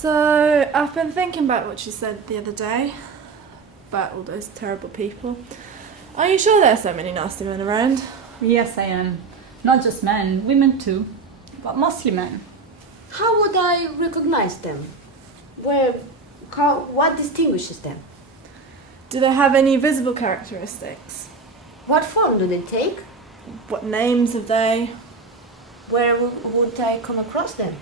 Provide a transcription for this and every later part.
So, I've been thinking about what you said the other day about all those terrible people. Are you sure there are so many nasty men around? Yes, I am. Not just men, women too, but mostly men. How would I recognize them? What distinguishes them? Do they have any visible characteristics? What form do they take? What names have they? Where would I come across them?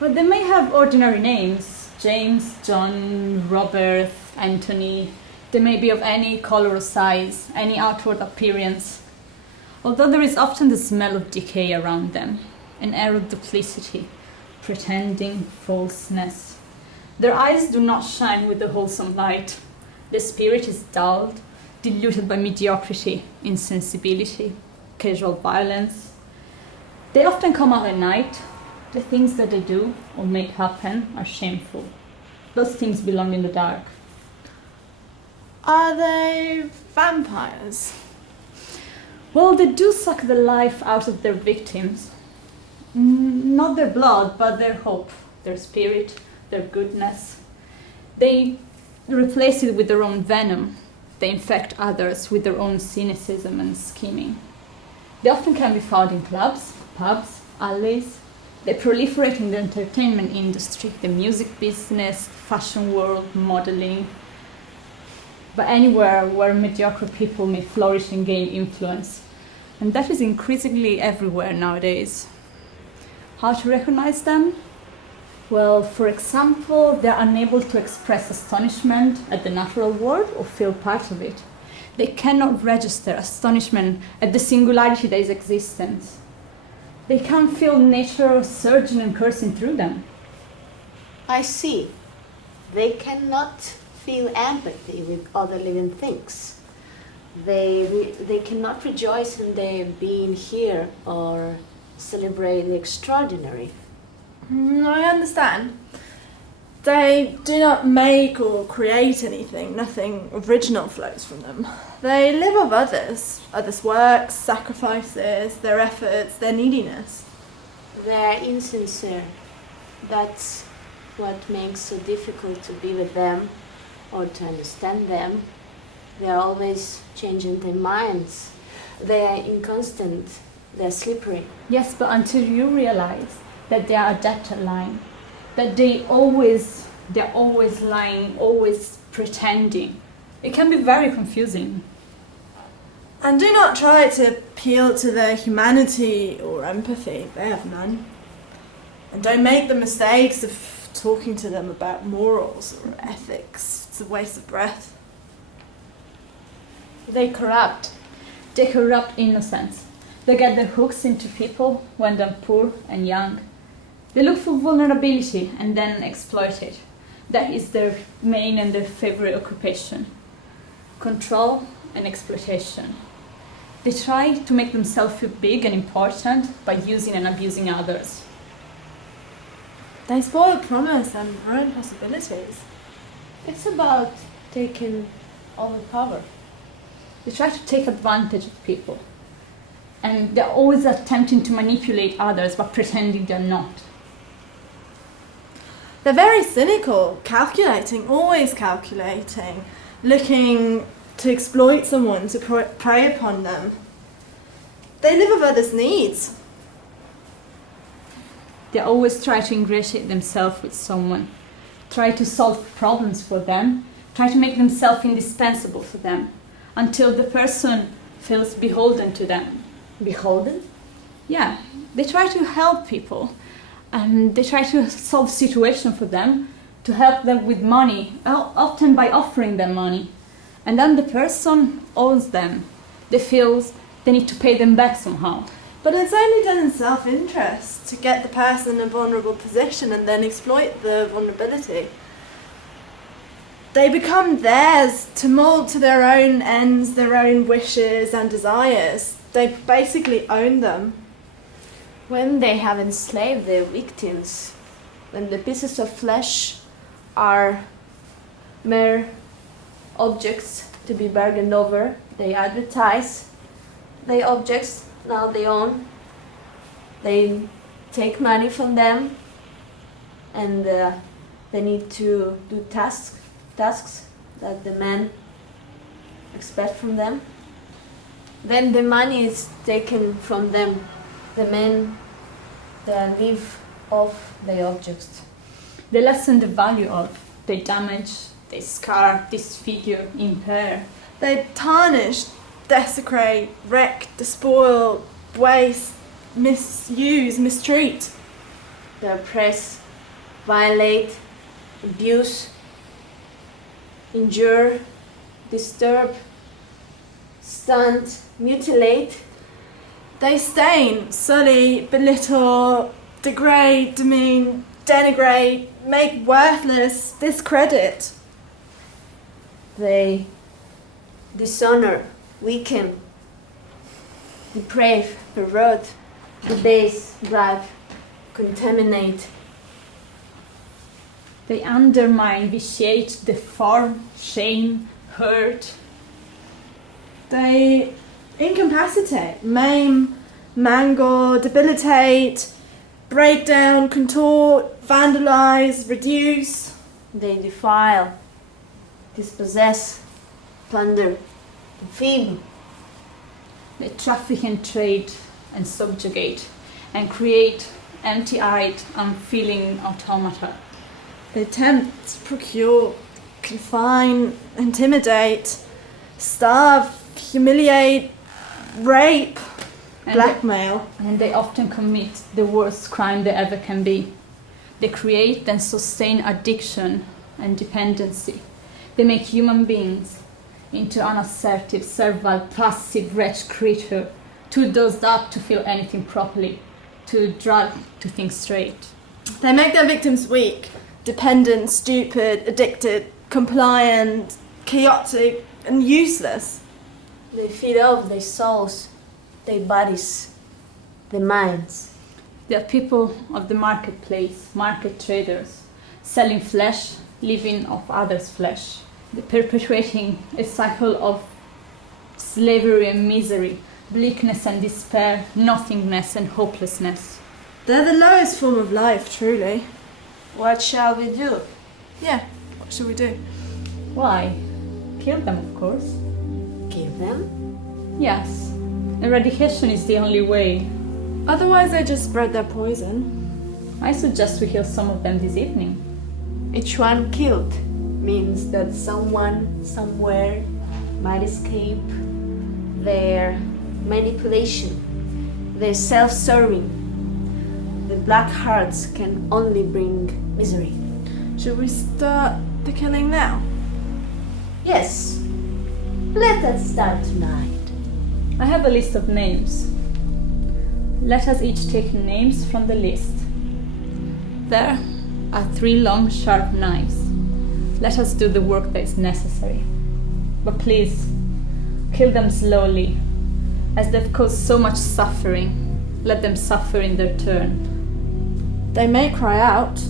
But they may have ordinary names: James, John, Robert, Anthony. They may be of any color or size, any outward appearance. Although there is often the smell of decay around them, an air of duplicity, pretending falseness. Their eyes do not shine with the wholesome light. Their spirit is dulled, diluted by mediocrity, insensibility, casual violence. They often come out at night. The things that they do or make happen are shameful. Those things belong in the dark. Are they vampires? Well, they do suck the life out of their victims. Not their blood, but their hope, their spirit, their goodness. They replace it with their own venom. They infect others with their own cynicism and scheming. They often can be found in clubs, pubs, alleys. They proliferate in the entertainment industry, the music business, fashion world, modeling, but anywhere where mediocre people may flourish and gain influence. And that is increasingly everywhere nowadays. How to recognize them? Well, for example, they're unable to express astonishment at the natural world or feel part of it. They cannot register astonishment at the singularity that is existence. They can't feel nature surging and coursing through them. I see. They cannot feel empathy with other living things. They cannot rejoice in their being here or celebrate the extraordinary. I understand. They do not make or create anything. Nothing original flows from them. They live off others' works, sacrifices, their efforts, their neediness. They're insincere. That's what makes it so difficult to be with them or to understand them. They're always changing their minds. They're inconstant. They're slippery. Yes, but until you realize that they are a debtor line, that they're always lying, always pretending, it can be very confusing. And do not try to appeal to their humanity or empathy. They have none. And don't make the mistakes of talking to them about morals or ethics. It's a waste of breath. They corrupt. They corrupt innocence. They get their hooks into people when they're poor and young. They look for vulnerability and then exploit it. That is their main and their favorite occupation. Control and exploitation. They try to make themselves feel big and important by using and abusing others. They spoil promise and ruin possibilities. It's about taking over power. They try to take advantage of people. And they're always attempting to manipulate others but pretending they're not. They're very cynical, always calculating, looking to exploit someone, to prey upon them. They live off others' needs. They always try to ingratiate themselves with someone, try to solve problems for them, try to make themselves indispensable for them, until the person feels beholden to them. Beholden? Yeah, they try to help people, and they try to solve situations for them, to help them with money, often by offering them money. And then the person owes them. They feel they need to pay them back somehow. But it's only done in self-interest, to get the person in a vulnerable position and then exploit the vulnerability. They become theirs to mould to their own ends, their own wishes and desires. They basically own them. When they have enslaved their victims, when the pieces of flesh are mere objects to be bargained over, they advertise the objects now they own. They take money from them and They need to do tasks that the men expect from them. Then the money is taken from them. The men, they live off the objects. They lessen the value of, they damage, they scar, disfigure, impair. They tarnish, desecrate, wreck, despoil, waste, misuse, mistreat. They oppress, violate, abuse, injure, disturb, stunt, mutilate. They stain, sully, belittle, degrade, demean, denigrate, make worthless, discredit. They dishonor, weaken, deprave, pervert, debase, bribe, contaminate. They undermine, vitiate, deform, shame, hurt. They incapacitate, maim, mangle, debilitate, break down, contort, vandalize, reduce. They defile, dispossess, plunder, enfeeble. They traffic and trade and subjugate and create empty-eyed, unfeeling automata. They tempt, procure, confine, intimidate, starve, humiliate, rape, And blackmail. And they often commit the worst crime there ever can be. They create and sustain addiction and dependency. They make human beings into unassertive, servile, passive, wretched creature, too dosed up to feel anything properly, too drugged to think straight. They make their victims weak, dependent, stupid, addicted, compliant, chaotic, and useless. They feed off their souls, their bodies, their minds. They are people of the marketplace, market traders, selling flesh, living off others' flesh. They're perpetuating a cycle of slavery and misery, bleakness and despair, nothingness and hopelessness. They're the lowest form of life, truly. What shall we do? Yeah, what should we do? Why? Kill them, of course. Kill them? Yes. Eradication is the only way. Otherwise they just spread their poison. I suggest we kill some of them this evening. Each one killed means that someone somewhere might escape their manipulation, their self-serving. The black hearts can only bring misery. Should we start the killing now? Yes, let us start tonight. I have a list of names. Let us each take names from the list. There are 3 long, sharp knives. Let us do the work that is necessary. But please, kill them slowly, as they've caused so much suffering. Let them suffer in their turn. They may cry out.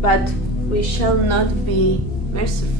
But we shall not be merciful.